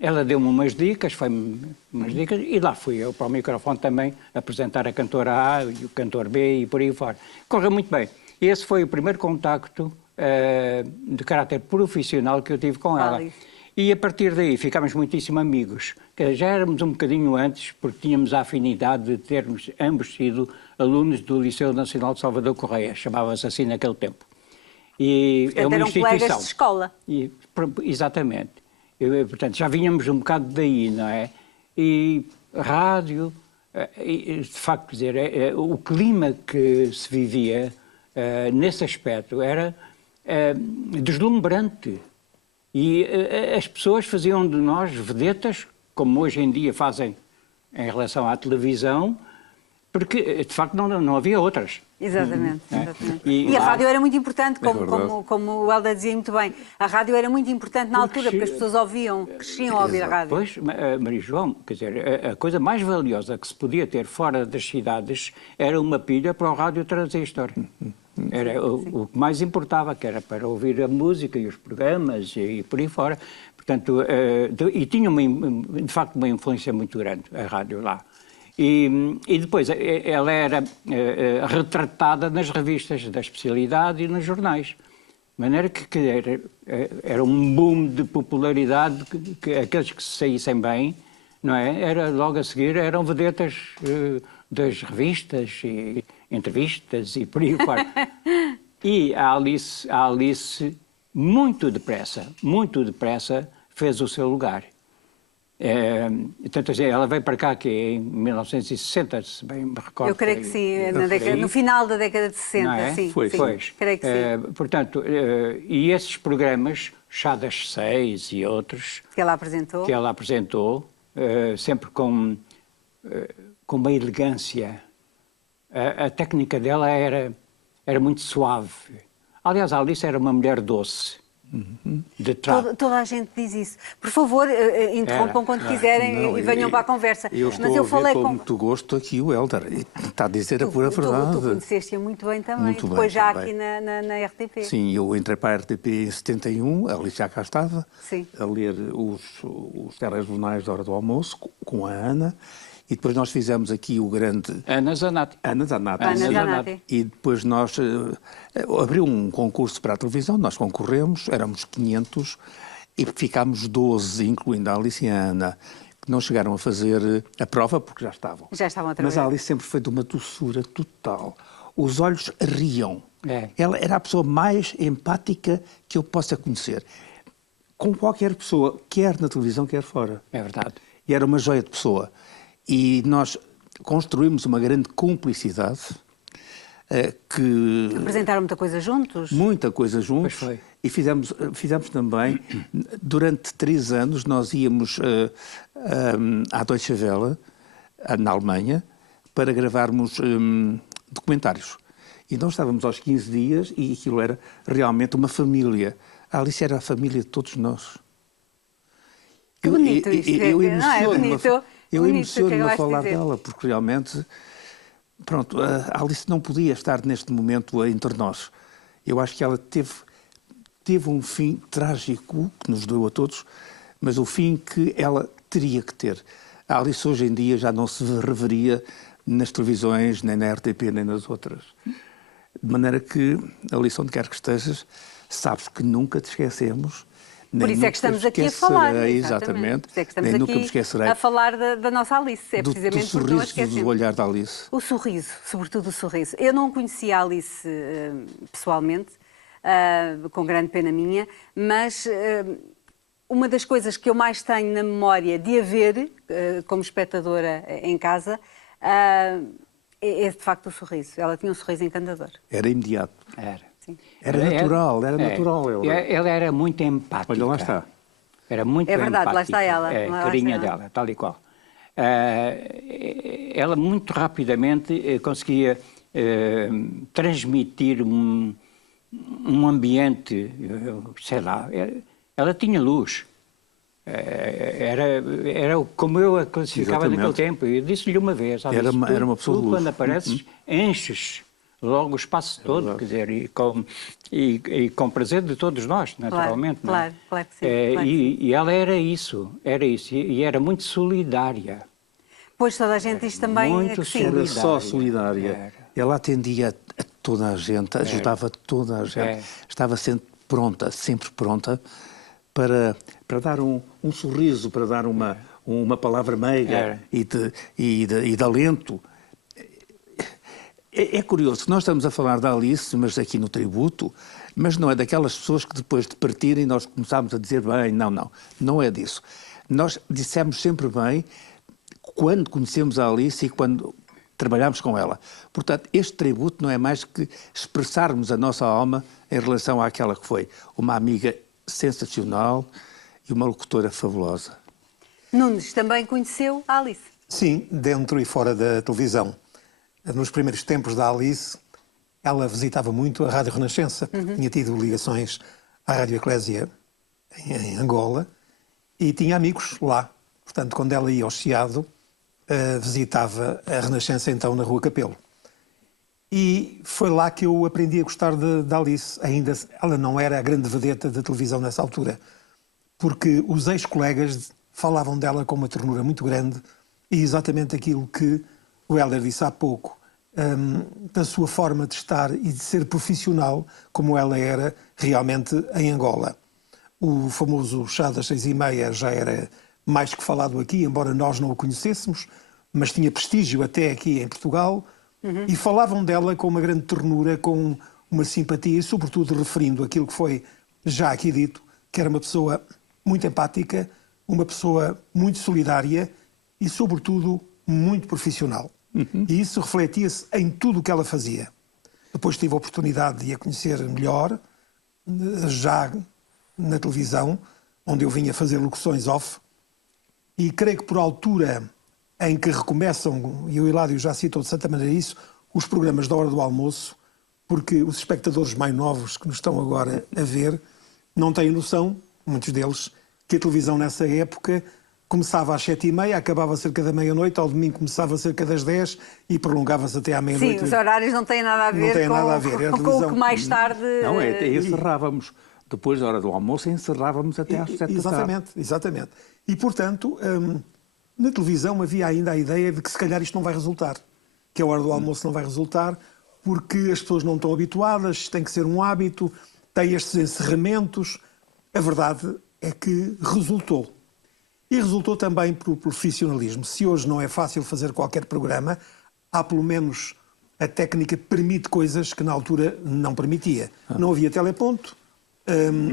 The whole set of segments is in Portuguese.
ela deu-me umas dicas, foi-me umas dicas, e lá fui eu para o microfone também apresentar a cantora A e o cantor B e por aí fora. Correu muito bem. Esse foi o primeiro contacto de caráter profissional que eu tive com ela. E a partir daí ficámos muitíssimo amigos. Que já éramos um bocadinho antes, porque tínhamos a afinidade de termos ambos sido alunos do Liceu Nacional de Salvador Correia, chamava-se assim naquele tempo. E portanto, é uma instituição. Colegas de escola. Exatamente. Portanto, já vínhamos um bocado daí, não é? E rádio, de facto, quer dizer, o clima que se vivia nesse aspecto era deslumbrante. E as pessoas faziam de nós vedetas, como hoje em dia fazem em relação à televisão, porque, de facto, não havia outras. Exatamente. Exatamente. E a rádio era muito importante, como o Helder dizia muito bem. A rádio era muito importante na altura, porque as pessoas cresciam a ouvir a rádio. Pois, Maria João, quer dizer, a coisa mais valiosa que se podia ter fora das cidades era uma pilha para o rádio transistor. Era o que mais importava, que era para ouvir a música e os programas e por aí fora. Portanto, e tinha, de facto, uma influência muito grande, a rádio lá. E depois ela era retratada nas revistas da especialidade e nos jornais. De maneira que era um boom de popularidade, que aqueles que se saíssem bem, não é? Era, logo a seguir eram vedetas das revistas e entrevistas e por aí fora. E a Alice, muito depressa, fez o seu lugar. Tanto assim, ela veio para cá que em 1960, se bem me recordo. Eu creio que sim, no final da década de 60, não é? Sim. Pois. Creio que sim. Portanto, e esses programas, Chá das Seis e outros... Que ela apresentou. Sempre com uma elegância. A técnica dela era muito suave. Aliás, a Alice era uma mulher doce. De trato. Toda a gente diz isso. Por favor, interrompam quando quiserem e venham para a conversa. Eu falei com muito gosto aqui o Helder. Está a dizer a pura verdade. Tu conheceste-a muito bem também. Depois já aqui na RTP. Sim, eu entrei para a RTP em 71, ali já cá estava, a ler os telejornais da hora do almoço com a Ana. E depois nós fizemos aqui o grande... Ana Zanatti. E depois nós... abriu um concurso para a televisão, nós concorremos, éramos 500 e ficámos 12, incluindo a Alice e a Ana, que não chegaram a fazer a prova porque já estavam. Mas a Alice sempre foi de uma doçura total. Os olhos riam. Ela era a pessoa mais empática que eu possa conhecer. Com qualquer pessoa, quer na televisão, quer fora. É verdade. E era uma joia de pessoa. E nós construímos uma grande cumplicidade que... Apresentaram muita coisa juntos? Muita coisa juntos. Pois foi. E fizemos também, durante 3 anos, nós íamos à Deutsche Welle, na Alemanha, para gravarmos documentários. E nós estávamos aos 15 dias e aquilo era realmente uma família. A Alice era a família de todos nós. Que bonito isto. Eu emociono-me a falar dela, porque realmente, pronto, a Alice não podia estar neste momento entre nós. Eu acho que ela teve um fim trágico, que nos doeu a todos, mas o fim que ela teria que ter. A Alice hoje em dia já não se reveria nas televisões, nem na RTP, nem nas outras. De maneira que, Alice, onde quer que estejas, sabes que nunca te esquecemos. Por isso é que estamos aqui a falar. Exatamente. Por isso é que estamos aqui a falar da nossa Alice. É precisamente do sorriso, do olhar da Alice. O sorriso, sobretudo o sorriso. Eu não conhecia a Alice pessoalmente, com grande pena minha, mas uma das coisas que eu mais tenho na memória de a ver, como espectadora em casa, é de facto o sorriso. Ela tinha um sorriso encantador. Era imediato. Era natural. Ela era muito empática. Olha, lá está. Era muito empática. É verdade, lá está ela. A carinha dela, tal e qual. Ela muito rapidamente conseguia transmitir um ambiente, sei lá, ela tinha luz. Era como eu a classificava naquele tempo. Eu disse-lhe uma vez, era uma pessoa de luz. Quando apareces, enches logo o espaço todo, quer dizer, e com prazer de todos nós, naturalmente. Claro, claro que sim. E ela era isso, e era muito solidária. Pois toda a gente diz também muito que sim. Era só solidária. Era. Ela atendia a toda a gente, ajudava toda a gente. Estava sempre pronta para dar um sorriso, para dar uma palavra meiga e de alento. É curioso, nós estamos a falar da Alice, mas aqui no tributo, mas não é daquelas pessoas que depois de partirem nós começámos a dizer bem, não é disso. Nós dissemos sempre bem quando conhecemos a Alice e quando trabalhámos com ela. Portanto, este tributo não é mais que expressarmos a nossa alma em relação àquela que foi uma amiga sensacional e uma locutora fabulosa. Nunes também conheceu a Alice. Sim, dentro e fora da televisão. Nos primeiros tempos da Alice, ela visitava muito a Rádio Renascença, porque tinha tido ligações à Rádio Eclésia em Angola e tinha amigos lá. Portanto, quando ela ia ao Chiado, visitava a Renascença então na Rua Capelo. E foi lá que eu aprendi a gostar da Alice. Ainda ela não era a grande vedeta da televisão nessa altura, porque os ex-colegas falavam dela com uma ternura muito grande e exatamente aquilo que o Hélder disse há pouco, da sua forma de estar e de ser profissional, como ela era realmente em Angola. O famoso chá das 6h30 já era mais que falado aqui, embora nós não o conhecêssemos, mas tinha prestígio até aqui em Portugal, e falavam dela com uma grande ternura, com uma simpatia e, sobretudo, referindo aquilo que foi já aqui dito, que era uma pessoa muito empática, uma pessoa muito solidária e, sobretudo, muito profissional. E isso refletia-se em tudo o que ela fazia. Depois tive a oportunidade de a conhecer melhor, já na televisão, onde eu vinha fazer locuções off, e creio que por altura em que recomeçam, e o Hilário já citou de certa maneira isso, os programas da hora do almoço, porque os espectadores mais novos que nos estão agora a ver não têm noção, muitos deles, que a televisão nessa época começava às 7h30, acabava cerca da meia-noite, ao domingo começava cerca das 10 e prolongava-se até à meia-noite. Sim, os horários não têm nada a ver, com o que mais tarde... Não, encerrávamos, depois da hora do almoço, encerrávamos até às 7 da tarde. Exatamente. E, portanto, na televisão havia ainda a ideia de que se calhar isto não vai resultar, que a hora do almoço não vai resultar, porque as pessoas não estão habituadas, tem que ser um hábito, tem estes encerramentos. A verdade é que resultou. E resultou também pelo profissionalismo. Se hoje não é fácil fazer qualquer programa, há pelo menos a técnica permite coisas que na altura não permitia. Não havia teleponto,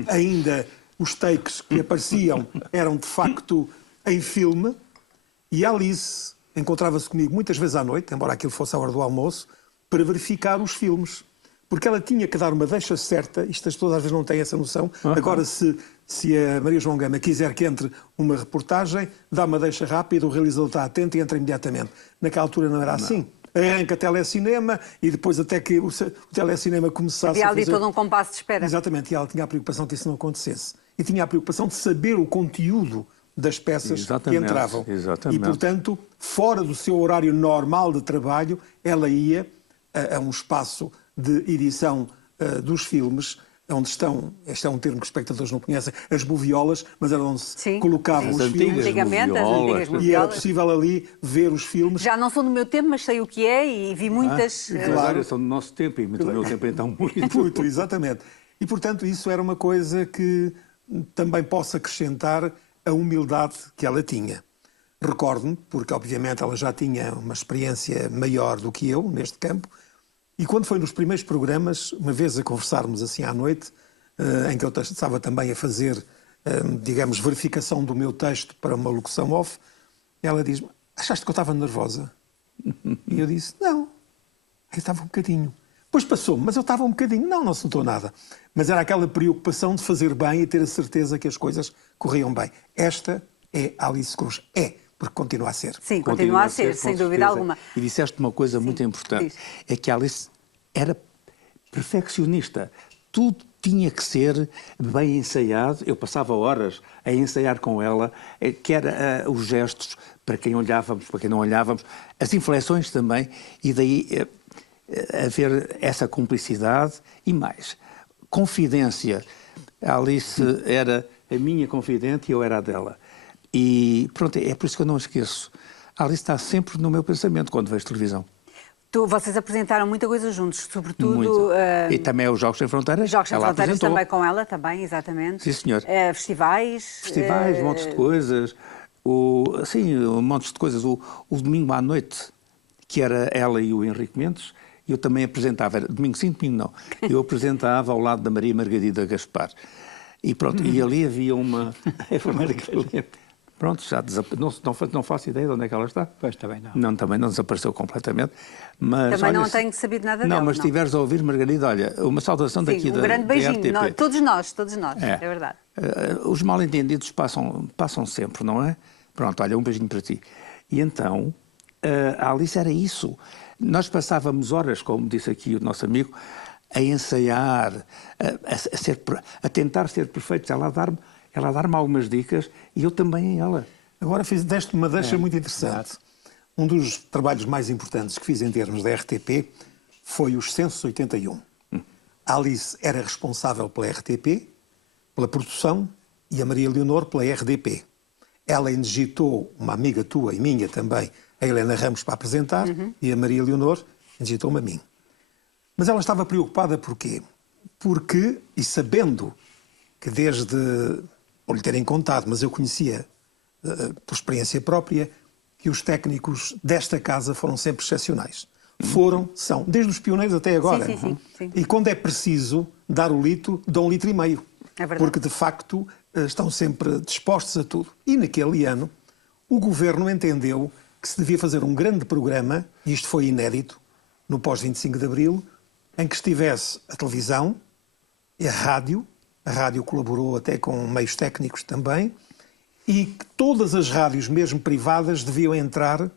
ainda os takes que apareciam eram de facto em filme, e a Alice encontrava-se comigo muitas vezes à noite, embora aquilo fosse a hora do almoço, para verificar os filmes. Porque ela tinha que dar uma deixa certa, isto as pessoas às vezes não têm essa noção. Agora, se a Maria João Gama quiser que entre uma reportagem, dá uma deixa rápida, o realizador está atento e entra imediatamente. Naquela altura não era assim. Arranca telecinema e depois até que o telecinema começasse havia a fazer... ali todo um compasso de espera. Exatamente, e ela tinha a preocupação de que isso não acontecesse. E tinha a preocupação de saber o conteúdo das peças que entravam. Exatamente. E, portanto, fora do seu horário normal de trabalho, ela ia a um espaço de edição dos filmes, onde estão, este é um termo que os espectadores não conhecem, as moviolas, mas era onde se colocavam os filmes. Antigamente, as antigas moviolas. E era possível ali ver os filmes. Já não são do meu tempo, mas sei o que é e vi muitas... Claro, são do nosso tempo e do meu tempo então muito. Muito, exatamente. E, portanto, isso era uma coisa que também posso acrescentar a humildade que ela tinha. Recordo-me, porque obviamente ela já tinha uma experiência maior do que eu neste campo, e quando foi nos primeiros programas, uma vez a conversarmos assim à noite, em que eu estava também a fazer, digamos, verificação do meu texto para uma locução off, ela diz-me, achaste que eu estava nervosa? E eu disse, não, eu estava um bocadinho. Depois passou-me, mas eu estava um bocadinho. Não se notou nada. Mas era aquela preocupação de fazer bem e ter a certeza que as coisas corriam bem. Esta é a Alice Cruz. Porque continua a ser. Sim, continua a ser, sem dúvida alguma. E disseste uma coisa muito importante, é que a Alice era perfeccionista. Tudo tinha que ser bem ensaiado. Eu passava horas a ensaiar com ela, quer os gestos, para quem olhávamos, para quem não olhávamos, as inflexões também, e daí haver essa cumplicidade e mais. Confidência. A Alice era a minha confidente e eu era a dela. E pronto, é por isso que eu não esqueço. A Alice está sempre no meu pensamento quando vejo televisão. Vocês apresentaram muita coisa juntos, sobretudo... E também os Jogos Sem Fronteiras. Jogos Sem ela Fronteiras apresentou. também com ela, também, exatamente. Sim, senhor. Festivais. Festivais, montes de coisas. Montes de coisas. O domingo à noite, que era ela e o Henrique Mendes, eu também apresentava. Era domingo sim, domingo não. Eu apresentava ao lado da Maria Margarida Gaspar. E pronto, e ali havia uma... Pronto, já não faço ideia de onde é que ela está. Pois, também não. Não, também não desapareceu completamente. Mas, também olha, não tenho sabido nada dela. Não, mas se estiveres a ouvir, Margarida, olha, uma saudação daqui da grande beijinho. RTP. Todos nós, é verdade. Os mal-entendidos passam sempre, não é? Pronto, olha, um beijinho para ti. E então, a Alice era isso. Nós passávamos horas, como disse aqui o nosso amigo, a ensaiar, a tentar ser perfeitos. Ela a dar-me algumas dicas e eu também a ela. Agora deste uma deixa muito interessante. Um dos trabalhos mais importantes que fiz em termos da RTP foi os Censos 81. A Alice era responsável pela RTP, pela produção, e a Maria Leonor pela RDP. Ela indigitou uma amiga tua e minha também, a Helena Ramos, para apresentar, e a Maria Leonor indigitou-me a mim. Mas ela estava preocupada porquê? Porque, e sabendo que desde... Ou lhe terem contado, mas eu conhecia, por experiência própria, que os técnicos desta casa foram sempre excepcionais. São, desde os pioneiros até agora. Sim. E quando é preciso dar o litro, dão 1,5 litros. É verdade. Porque, de facto, estão sempre dispostos a tudo. E naquele ano, o governo entendeu que se devia fazer um grande programa, e isto foi inédito, no pós-25 de Abril, em que estivesse a televisão e a rádio colaborou até com meios técnicos também, e que todas as rádios, mesmo privadas, deviam entrar,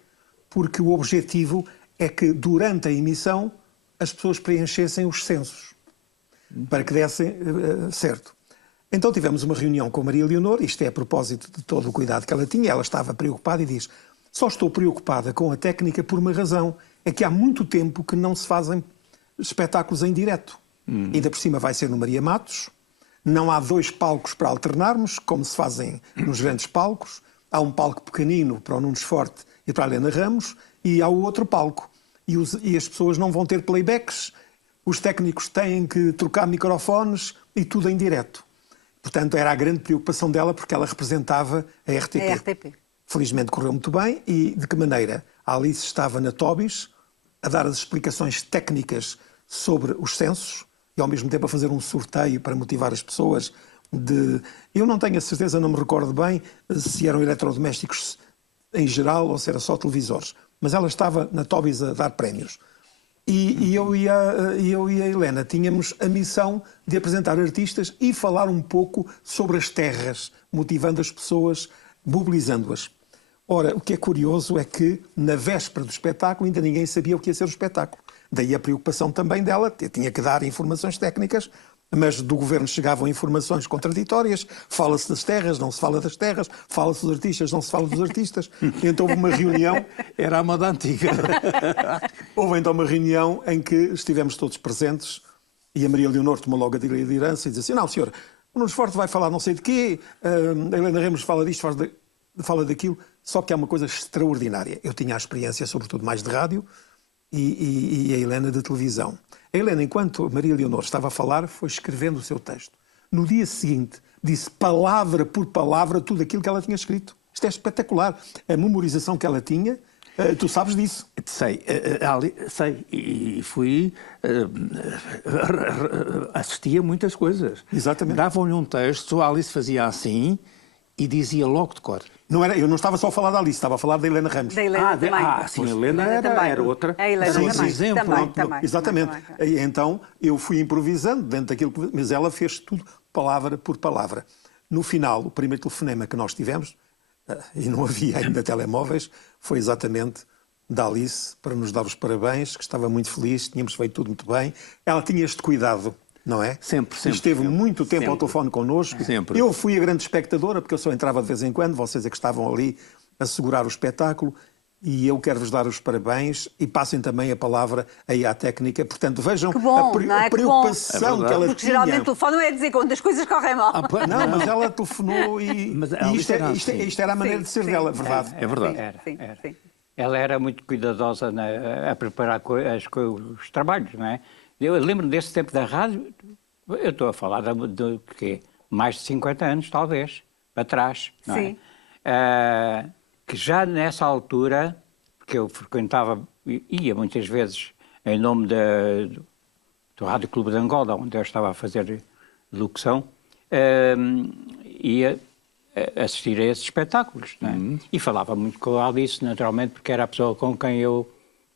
porque o objetivo é que, durante a emissão, as pessoas preenchessem os censos, para que dessem certo. Então tivemos uma reunião com a Maria Leonor, isto é a propósito de todo o cuidado que ela tinha, ela estava preocupada e diz: só estou preocupada com a técnica por uma razão, é que há muito tempo que não se fazem espetáculos em direto. Ainda por cima vai ser no Maria Matos. Não há 2 palcos para alternarmos, como se fazem nos grandes palcos. Há um palco pequenino para o Nunes Forte e para a Helena Ramos, e há o outro palco. E as pessoas não vão ter playbacks, os técnicos têm que trocar microfones e tudo em direto. Portanto, era a grande preocupação dela, porque ela representava a RTP. A RTP. Felizmente correu muito bem. E de que maneira? A Alice estava na Tobis a dar as explicações técnicas sobre os censos, e ao mesmo tempo a fazer um sorteio para motivar as pessoas Eu não tenho a certeza, não me recordo bem, se eram eletrodomésticos em geral ou se era só televisores. Mas ela estava na Tobis a dar prémios. E eu e a Helena tínhamos a missão de apresentar artistas e falar um pouco sobre as terras, motivando as pessoas, mobilizando-as. Ora, o que é curioso é que, na véspera do espetáculo, ainda ninguém sabia o que ia ser o espetáculo. Daí a preocupação também dela, tinha que dar informações técnicas, mas do governo chegavam informações contraditórias, fala-se das terras, não se fala das terras, fala-se dos artistas, não se fala dos artistas. Então houve uma reunião... Era a moda antiga. Houve então uma reunião em que estivemos todos presentes e a Maria Leonor tomou logo a liderança e disse assim: não, senhor, o Nunes Forte vai falar não sei de quê, a Helena Ramos fala disto, fala daquilo, só que é uma coisa extraordinária. Eu tinha a experiência, sobretudo, mais de rádio e a Helena de televisão. A Helena, enquanto a Maria Leonor estava a falar, foi escrevendo o seu texto. No dia seguinte, disse palavra por palavra tudo aquilo que ela tinha escrito. Isto é espetacular. A memorização que ela tinha, tu sabes disso? Sei. E fui... assistia a muitas coisas. Exatamente. Davam-lhe um texto, a Alice fazia assim e dizia logo de cor. Eu não estava só a falar da Alice, estava a falar da Helena Ramos. Da Helena também. Sim, a Helena era outra. A Helena era outro também. exemplo. Também. Exatamente. E então eu fui improvisando dentro daquilo que... Mas ela fez tudo palavra por palavra. No final, o primeiro telefonema que nós tivemos, e não havia ainda telemóveis, foi exatamente da Alice para nos dar os parabéns, que estava muito feliz, tínhamos feito tudo muito bem. Ela tinha este cuidado, não é? Sempre. Esteve muito tempo ao telefone connosco. Sempre. Eu fui a grande espectadora, porque eu só entrava de vez em quando, vocês é que estavam ali a segurar o espetáculo, e eu quero-vos dar os parabéns e passem também a palavra aí à técnica. Portanto, vejam bom, a preocupação que ela Porque tinha. geralmente o telefone não é dizer quando as coisas correm mal. Não, mas ela telefonou e, Mas e isto era a maneira Sim, de ser sim, dela, verdade? É verdade. Sim. Ela era muito cuidadosa a preparar os trabalhos, não é? Eu lembro desse tempo da rádio, eu estou a falar de quê? Mais de 50 anos, talvez, para trás, não é? Sim. Que já nessa altura, que eu frequentava, ia muitas vezes em nome do Rádio Clube de Angola, onde eu estava a fazer locução, ia assistir a esses espetáculos, não é? E falava muito com a Alice, naturalmente, porque era a pessoa com quem eu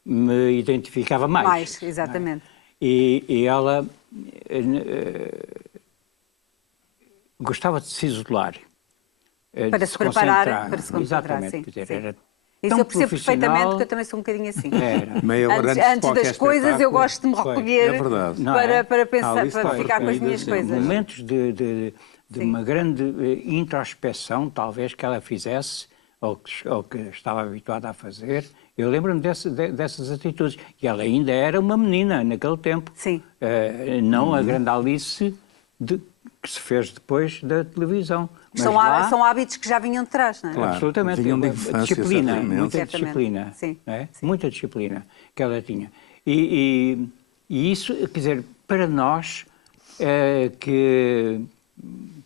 me identificava mais. Mais, exatamente. E ela gostava de se isolar. Para se preparar, para se concentrar, exatamente, sim. Quer dizer, Sim. era Isso tão eu percebo perfeitamente, profissional. porque eu também sou um bocadinho assim. Era. Meia hora Antes qualquer das coisas, eu espetáculo. gosto de me recolher É verdade. Não é? para pensar, Alice para está ficar com as minhas recolhida, coisas. Momentos de uma grande introspeção, talvez, que ela fizesse, ou que estava habituada a fazer. Eu lembro-me dessas atitudes. E ela ainda era uma menina naquele tempo. Sim. Não a grande Alice que se fez depois da televisão. Mas São hábitos que já vinham de trás, não é? Claro. Absolutamente. Vinham de infância, Disciplina, certamente. muita Certamente. disciplina. Sim. Não é? Muita disciplina que ela tinha. E isso, quer dizer, para nós que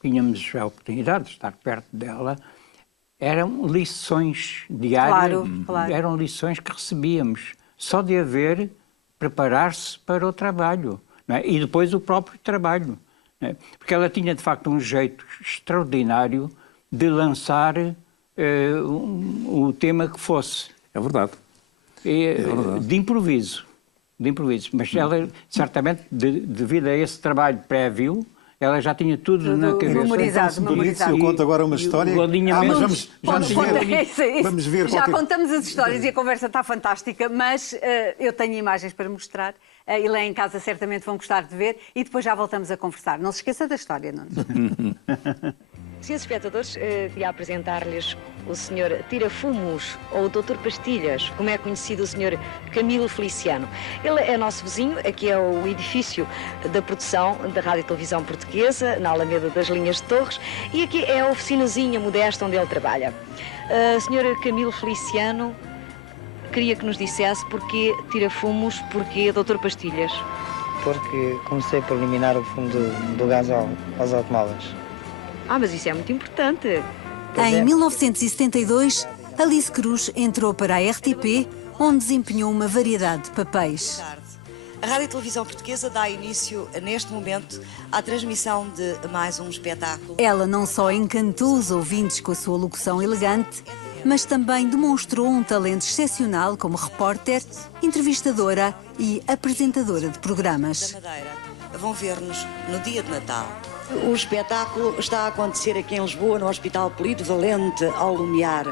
tínhamos a oportunidade de estar perto dela, eram lições diárias, Claro. eram lições que recebíamos, só de haver preparar-se para o trabalho, não é? E depois o próprio trabalho. Não é? Porque ela tinha, de facto, um jeito extraordinário de lançar o tema que fosse. É verdade. verdade. De improviso. Mas ela, certamente, devido a esse trabalho prévio, ela já tinha tudo na cabeça. Memorizado. Eu conto agora uma história. Mas vamos ver Já contamos as histórias e a conversa está fantástica, mas eu tenho imagens para mostrar e lá em casa certamente vão gostar de ver e depois já voltamos a conversar. Não se esqueça da história, Nuno. Senhores espectadores, queria apresentar-lhes o Sr. Tirafumos, ou o Dr. Pastilhas, como é conhecido o Sr. Camilo Feliciano. Ele é nosso vizinho, aqui é o edifício da produção da Rádio e Televisão Portuguesa, na Alameda das Linhas de Torres, e aqui é a oficinazinha modesta onde ele trabalha. Sr. Camilo Feliciano, queria que nos dissesse porquê Tirafumos, porquê Dr. Pastilhas. Porque comecei por eliminar o fumo do gás aos automóveis. Mas isso é muito importante. Em 1972, Alice Cruz entrou para a RTP, onde desempenhou uma variedade de papéis. A Rádio e Televisão Portuguesa dá início, neste momento, à transmissão de mais um espetáculo. Ela não só encantou os ouvintes com a sua locução elegante, mas também demonstrou um talento excepcional como repórter, entrevistadora e apresentadora de programas. Da Madeira vão ver-nos no dia de Natal. O espetáculo está a acontecer aqui em Lisboa, no Hospital Polivalente ao Lumiar.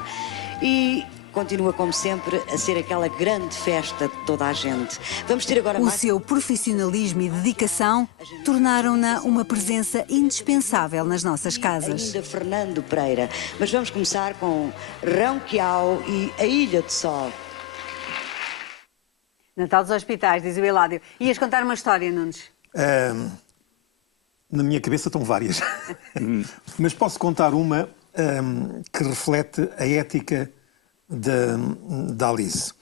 E continua, como sempre, a ser aquela grande festa de toda a gente. Vamos ter agora O mais... seu profissionalismo e dedicação tornaram-na uma presença indispensável nas nossas casas. Ainda Fernando Pereira. Mas vamos começar com Ronquial e a Ilha de Sol. Natal dos Hospitais, diz o Eládio. Ias contar uma história, Nunes? Na minha cabeça estão várias. Mas posso contar uma que reflete a ética da Alice.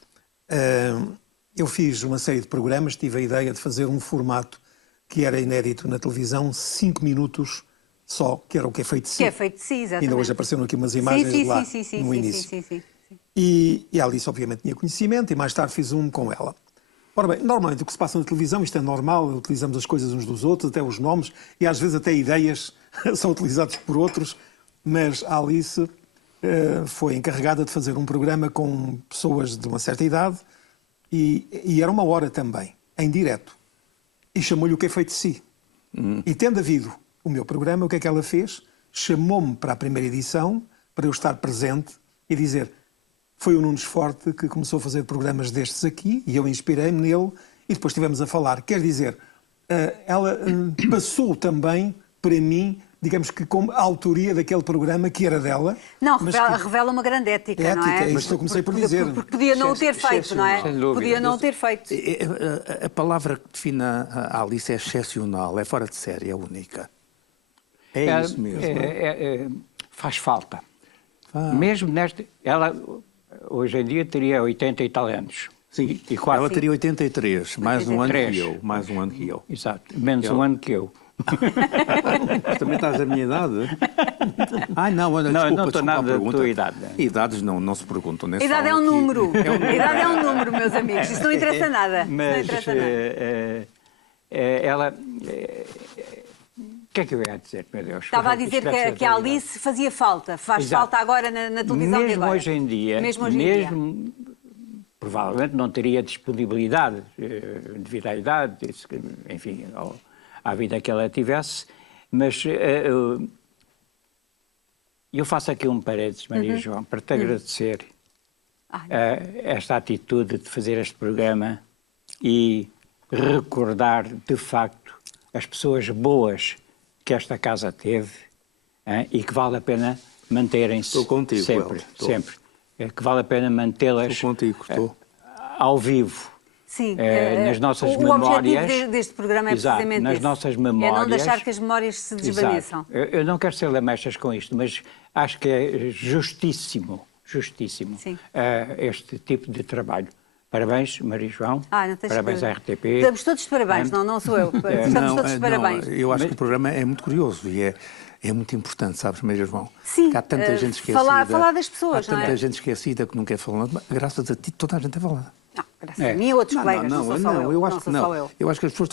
Eu fiz uma série de programas, tive a ideia de fazer um formato que era inédito na televisão, 5 minutos só, que era o Que é Feito de Si. Que é Feito de Si, exatamente. Ainda hoje apareceram aqui umas imagens lá no início. Sim. E a Alice, obviamente, tinha conhecimento e mais tarde fiz um com ela. Ora bem, normalmente o que se passa na televisão, isto é normal, utilizamos as coisas uns dos outros, até os nomes, e às vezes até ideias são utilizadas por outros, mas a Alice foi encarregada de fazer um programa com pessoas de uma certa idade e era 1 hora também, em direto. E chamou-lhe O Que é Feito de Si. E tendo havido o meu programa, o que é que ela fez? Chamou-me para a primeira edição, para eu estar presente e dizer... Foi o Nunes Forte que começou a fazer programas destes aqui e eu inspirei-me nele e depois estivemos a falar. Quer dizer, ela passou também para mim digamos que com a autoria daquele programa que era dela. Não, mas revela uma grande ética, não é? É isso que eu comecei por dizer. Porque podia não o ter feito, não é? Sem dúvida. Podia não o ter feito. A palavra que define a Alice é excepcional, é fora de série, é única. É isso mesmo. Faz falta. Mesmo nesta... Ela, hoje em dia, teria 80 e tal anos. Sim, E quase. ela teria 83, mais um ano que 83. eu. Mais um ano que eu. Exato, menos um ano que eu. Também estás da minha idade? Ai, não, olha, Não, desculpa, não estou nada da pergunta. tua idade. Idades não se perguntam. A idade é um número. A idade é um número, meus amigos. Isso não interessa nada. Mas Isso não interessa nada. ela... O que é que eu ia dizer, meu Deus? Estava a dizer que a Alice fazia falta. Faz Exato. falta agora na televisão de Mesmo agora. hoje em dia, Mesmo hoje em dia. provavelmente não teria disponibilidade devido à idade, enfim, à vida que ela tivesse, mas eu faço aqui um parênteses, Maria João, para te agradecer esta atitude de fazer este programa e recordar, de facto, as pessoas boas que esta casa teve e que vale a pena manterem-se. Estou contigo, sempre, estou. sempre. Que vale a pena mantê-las Estou contigo, estou. ao vivo. Sim, nas nossas o memórias. objetivo deste programa é Exato, precisamente nas esse. noas É memórias. não deixar que as memórias se desvaneçam. Exato. Eu não quero ser lamechas com isto, mas acho que é justíssimo Sim. este tipo de trabalho. Parabéns, Maria João. Não tens parabéns que... à RTP. Estamos todos de parabéns, não sou eu. Estamos todos de parabéns. Eu acho que o programa é muito curioso e é muito importante, sabes, Maria João? Sim, que há tanta gente esquecida. falar das pessoas, há tanta não é? gente esquecida que não quer falar. Graças a ti, toda a gente é falada. Não, graças a mim e outros colegas, não sou só eu. Eu acho que não. Só eu. Eu acho que as pessoas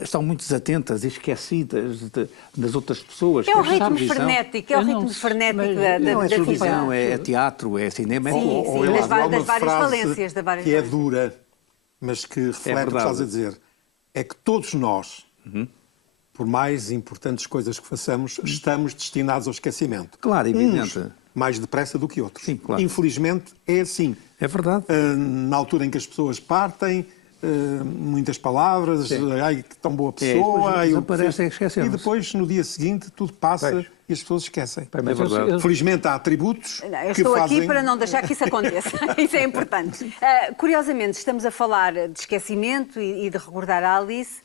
estão muito desatentas e esquecidas das outras pessoas. É o que ritmo sabes, frenético, é o ritmo frenético da não é televisão. televisão, é teatro, é cinema. Sim, ou sim, é das lá. várias frase valências, da várias que é valências. dura, mas que reflete o que verdade. estás a dizer. É que todos nós, por mais importantes coisas que façamos, estamos destinados ao esquecimento. Claro, evidente. Uns mais depressa do que outros. Sim, claro. Infelizmente é assim. É verdade. Na altura em que as pessoas partem, muitas palavras, ai que tão boa pessoa, depois e desaparece e esquecemos. e depois no dia seguinte tudo passa Pois. e as pessoas esquecem. Mas verdade. Felizmente há atributos Eu que estou fazem... aqui para não deixar que isso aconteça. Isso é importante. Curiosamente, estamos a falar de esquecimento e de recordar a Alice,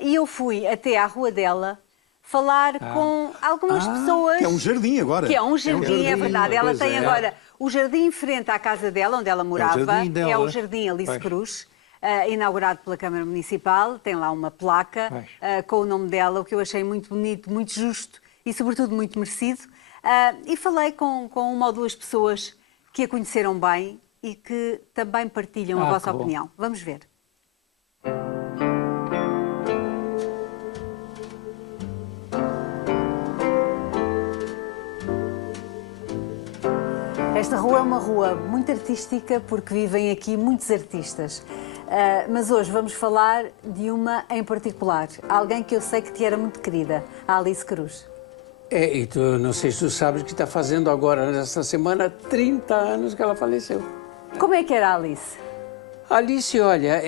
e eu fui até à rua dela falar com algumas pessoas... Que é um jardim agora. Que é um jardim, é verdade. Ela pois tem é. agora o jardim em frente à casa dela, onde ela morava. jardim dela. É o Jardim Alice Cruz, inaugurado pela Câmara Municipal. Tem lá uma placa com o nome dela, o que eu achei muito bonito, muito justo e, sobretudo, muito merecido. E falei com uma ou duas pessoas que a conheceram bem e que também partilham a vossa que bom. opinião. Vamos ver. Esta rua é uma rua muito artística porque vivem aqui muitos artistas. Mas hoje vamos falar de uma em particular, alguém que eu sei que te era muito querida, a Alice Cruz. E tu, não sei se tu sabes que está fazendo agora, nesta semana, 30 anos que ela faleceu. Como é que era a Alice? Alice, olha,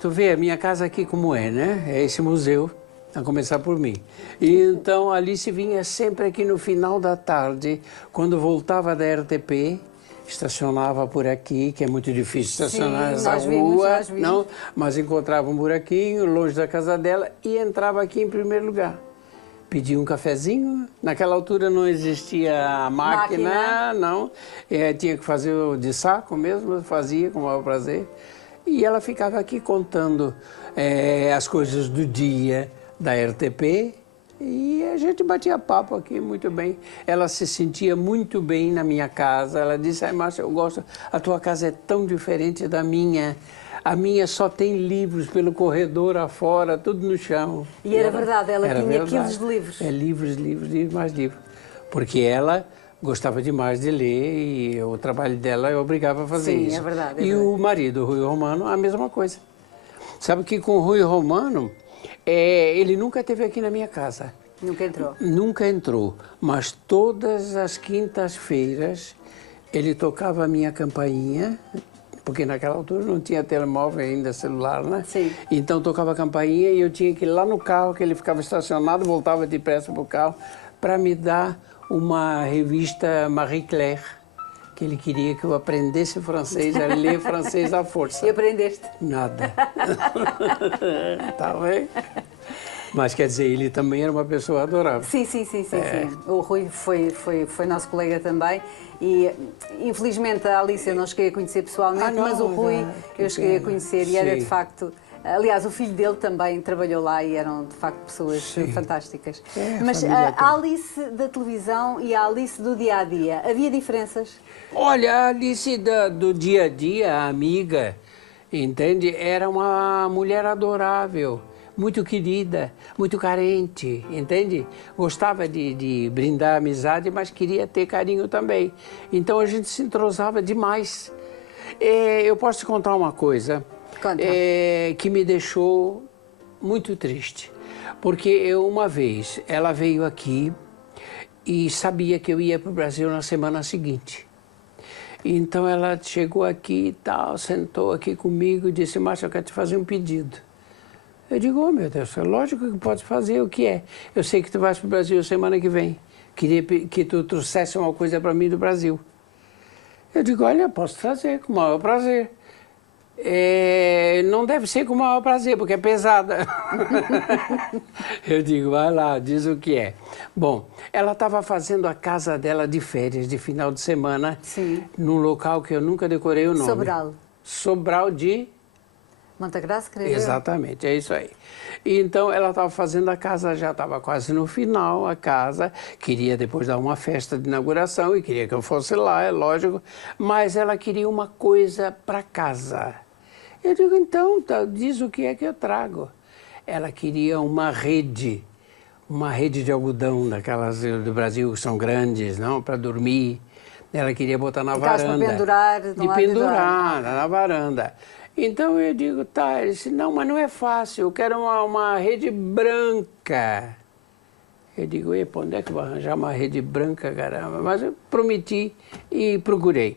tu vê a minha casa aqui como é, né? É esse museu, a começar por mim. E então a Alice vinha sempre aqui no final da tarde, quando voltava da RTP, estacionava por aqui, que é muito difícil estacionar Sim, nessa nós vimos, rua, nós vimos. não? Mas encontrava um buraquinho longe da casa dela e entrava aqui em primeiro lugar. Pedia um cafezinho, naquela altura não existia a máquina, não. Tinha que fazer de saco mesmo, fazia com o maior prazer. E ela ficava aqui contando as coisas do dia da RTP e a gente batia papo aqui muito bem. Ela se sentia muito bem na minha casa. Ela disse, ai, Márcia, eu gosto, a tua casa é tão diferente da minha. A minha só tem livros pelo corredor afora, tudo no chão. E era verdade, ela Era tinha verdade. quilos de livros. Livros, mais livros. Porque ela gostava demais de ler e o trabalho dela eu obrigava a fazer Sim, isso. é verdade. E o marido, o Rui Romano, a mesma coisa. Sabe que com o Rui Romano, ele nunca esteve aqui na minha casa. Nunca entrou. Nunca entrou, mas todas as quintas-feiras ele tocava a minha campainha, porque naquela altura não tinha telemóvel ainda, celular, né? Sim. Então tocava a campainha e eu tinha que ir lá no carro, que ele ficava estacionado, voltava depressa para o carro, para me dar uma revista Marie Claire, que ele queria que eu aprendesse francês, a ler francês à força. E aprendeste? Nada. Tá bem? Mas, quer dizer, ele também era uma pessoa adorável. Sim. O Rui foi nosso colega também. E, infelizmente, a Alice eu não cheguei a conhecer pessoalmente, mas o Rui eu cheguei a conhecer e era, de facto... Aliás, o filho dele também trabalhou lá e eram, de facto, pessoas fantásticas. Mas a Alice da televisão e a Alice do dia-a-dia, havia diferenças? Olha, a Alice do dia-a-dia, a amiga, entende? Era uma mulher adorável, muito querida, muito carente, entende? Gostava de brindar amizade, mas queria ter carinho também. Então a gente se entrosava demais. Eu posso te contar uma coisa que me deixou muito triste. Porque uma vez ela veio aqui e sabia que eu ia para o Brasil na semana seguinte. Então ela chegou aqui e tal, sentou aqui comigo e disse: Márcio, eu quero te fazer um pedido. Eu digo: oh, meu Deus, é lógico que pode fazer. O que é? Eu sei que tu vais para o Brasil semana que vem. Queria que tu trouxesse uma coisa para mim do Brasil. Eu digo: olha, posso trazer, com o maior prazer. Não deve ser com o maior prazer, porque é pesada. Eu digo: vai lá, diz o que é. Bom, ela estava fazendo a casa dela de férias, de final de semana, num local que eu nunca decorei o nome. Sobral. Sobral de... Montagraça, creio. Exatamente, é isso aí. Então, ela estava fazendo a casa, já estava quase no final, a casa. Queria depois dar uma festa de inauguração e queria que eu fosse lá, é lógico. Mas ela queria uma coisa para casa. Eu digo: então, diz o que é que eu trago. Ela queria uma rede de algodão, daquelas do Brasil que são grandes, não, para dormir. Ela queria botar na varanda. Para pendurar, de pendurar na varanda. Então eu digo: tá. Ele disse: não, mas não é fácil, eu quero uma rede branca. Eu digo: e onde é que eu vou arranjar uma rede branca, caramba? Mas eu prometi e procurei.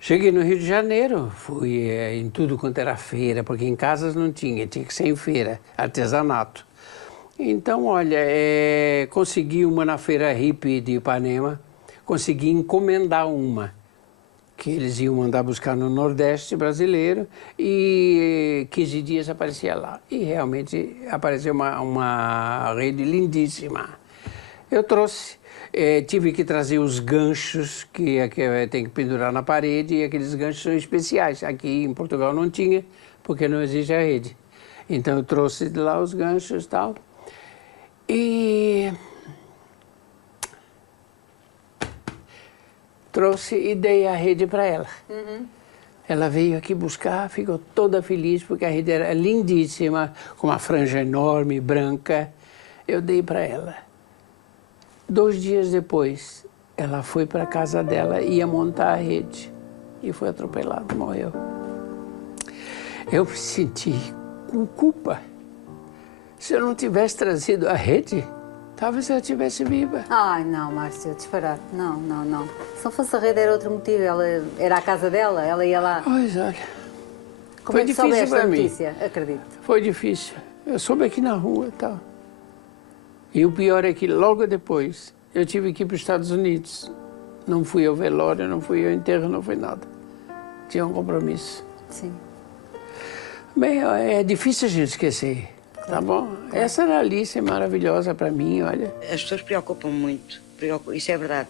Cheguei no Rio de Janeiro, fui em tudo quanto era feira, porque em casas não tinha que ser em feira, artesanato. Então, olha, consegui uma na Feira Hippie de Ipanema, consegui encomendar uma, que eles iam mandar buscar no Nordeste brasileiro, e 15 dias aparecia lá. E realmente apareceu uma rede lindíssima. Eu trouxe. Tive que trazer os ganchos que tem que pendurar na parede, e aqueles ganchos são especiais. Aqui em Portugal não tinha, porque não existe a rede. Então eu trouxe de lá os ganchos e tal. E trouxe e dei a rede para ela. Ela veio aqui buscar, ficou toda feliz, porque a rede era lindíssima, com uma franja enorme, branca. Eu dei para ela. 2 dias depois, ela foi para a casa dela, ia montar a rede e foi atropelada, morreu. Eu me senti com culpa. Se eu não tivesse trazido a rede, talvez ela estivesse viva. Ai, não, Márcio, disparate. Não. Se não fosse a rede, era outro motivo. Ela era a casa dela, ela ia lá. Pois, olha. Como foi é que difícil soubeste para a mim. notícia? Acredito. Foi difícil. Eu soube aqui na rua e tal. E o pior é que logo depois eu tive que ir para os Estados Unidos. Não fui ao velório, não fui ao enterro, não fui nada. Tinha um compromisso. Sim. Bem, é difícil a gente esquecer, tá bom? Essa era a Alice, maravilhosa para mim, olha. As pessoas preocupam muito. Isso é verdade.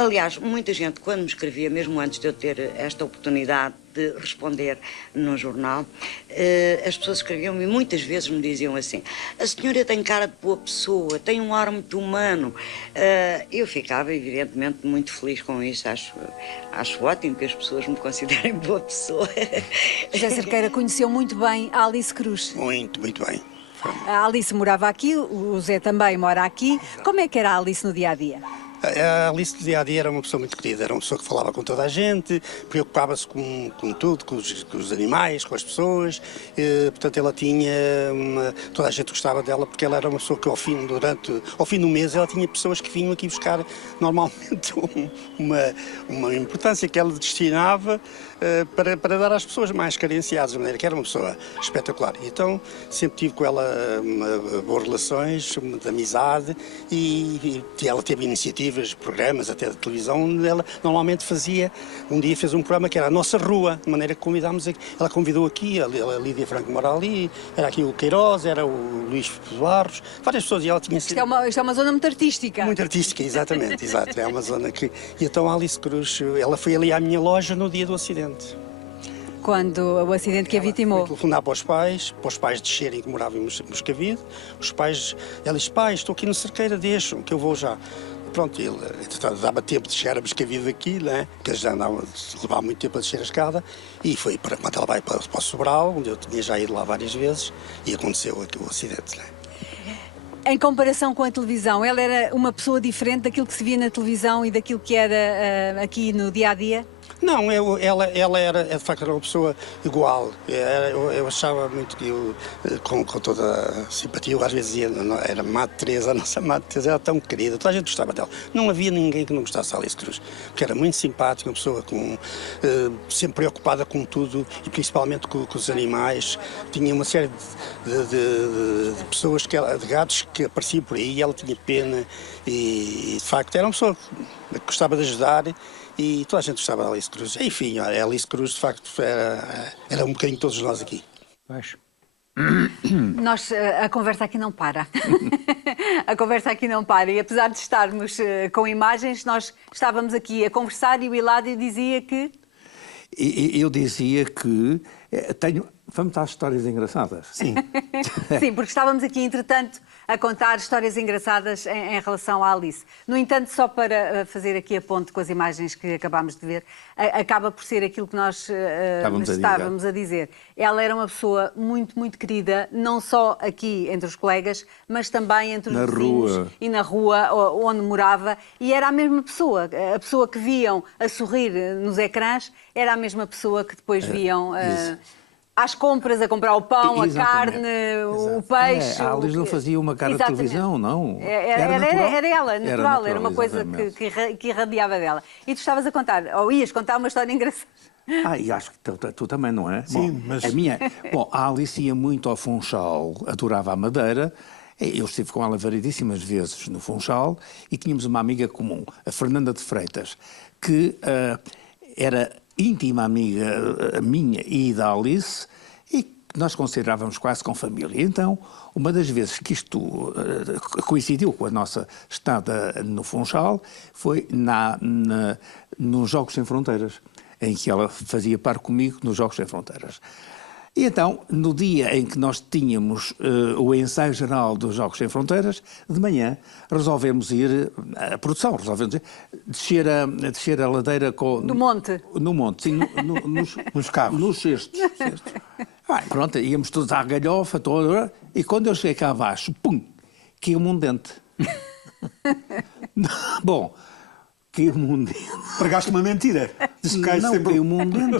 Aliás, muita gente, quando me escrevia, mesmo antes de eu ter esta oportunidade de responder no jornal, as pessoas escreviam-me e muitas vezes me diziam assim: a senhora tem cara de boa pessoa, tem um ar muito humano. Eu ficava, evidentemente, muito feliz com isso. Acho ótimo que as pessoas me considerem boa pessoa. José Cerqueira conheceu muito bem a Alice Cruz. Muito bem. A Alice morava aqui, o Zé também mora aqui. Como é que era a Alice no dia-a-dia? A Alice do dia a dia era uma pessoa muito querida, era uma pessoa que falava com toda a gente, preocupava-se com tudo, com os animais, com as pessoas, portanto ela tinha, toda a gente gostava dela porque ela era uma pessoa que ao fim do mês ela tinha pessoas que vinham aqui buscar normalmente uma importância que ela destinava para dar às pessoas mais carenciadas, de maneira que era uma pessoa espetacular. E então sempre tive com ela boas relações, de amizade e ela teve iniciativas, programas até de televisão, onde ela normalmente um dia fez um programa que era a Nossa Rua, de maneira que convidámos aqui. Ela convidou aqui, a Lídia Franco mora ali, era aqui o Queiroz, era o Luís Barros, várias pessoas, e ela tinha sido... Isto é uma zona muito artística. Muito artística, exatamente, exato. É uma zona que... E então a Alice Cruz, ela foi ali à minha loja no dia do acidente. Quando o acidente que a vitimou. Foi telefonar para os pais descerem, que moravam em Moscavide. Os pais, ela disse, pai, estou aqui no Cerqueira, deixam, que eu vou já. Pronto, ele dava tempo de chegar a Moscavide daqui, né? Porque já andava, levava muito tempo a descer a escada. E foi para quando ela vai para o Sobral, onde eu tinha já ido lá várias vezes, e aconteceu aqui o acidente, né? Em comparação com a televisão, ela era uma pessoa diferente daquilo que se via na televisão e daquilo que era aqui no dia-a-dia? Não, ela era, de facto, era uma pessoa igual. Eu achava muito que com toda a simpatia, eu às vezes dizia, era Madre Teresa, a nossa Madre Teresa era tão querida, toda a gente gostava dela. Não havia ninguém que não gostasse da Alice Cruz, porque era muito simpática, uma pessoa sempre preocupada com tudo e principalmente com os animais. Tinha uma série de pessoas, de gatos que apareciam por aí e ela tinha pena e, de facto, era uma pessoa que gostava de ajudar. E toda a gente gostava da Alice Cruz. Enfim, a Alice Cruz, de facto, era um bocadinho todos nós aqui. A conversa aqui não para. A conversa aqui não para. E apesar de estarmos com imagens, nós estávamos aqui a conversar e o Hilário dizia que... Eu dizia que vamos às histórias engraçadas. Sim. Sim, porque estávamos aqui, entretanto, a contar histórias engraçadas em relação à Alice. No entanto, só para fazer aqui a ponte com as imagens que acabámos de ver, acaba por ser aquilo que nós estávamos a dizer. Ela era uma pessoa muito, muito querida, não só aqui entre os colegas, mas também entre os vizinhos e na rua onde morava. E era a mesma pessoa. A pessoa que viam a sorrir nos ecrãs era a mesma pessoa que depois viam... às compras, a comprar o pão, a carne, o peixe. A Alice não fazia uma cara de televisão, não. Era ela, natural, era uma coisa que irradiava dela. E tu estavas a contar, ou ias contar uma história engraçada. E acho que tu também, não é? Sim, bom, mas... a Alice ia muito ao Funchal, adorava a Madeira. Eu estive com ela variedíssimas vezes no Funchal e tínhamos uma amiga comum, a Fernanda de Freitas, que era íntima amiga minha e da Alice, e que nós considerávamos quase com família. Então, uma das vezes que isto coincidiu com a nossa estada no Funchal foi nos Jogos Sem Fronteiras, em que ela fazia par comigo nos Jogos Sem Fronteiras. E então, no dia em que nós tínhamos o ensaio geral dos Jogos Sem Fronteiras, de manhã resolvemos ir, a produção, descer a ladeira do monte? No monte, sim, nos carros. Nos cestos. Pronto, íamos todos à galhofa, e quando eu cheguei cá abaixo, pum, caiu-me um dente. Bom... Caiu-me um dente. Pregaste uma mentira. Não, caiu-me um dente.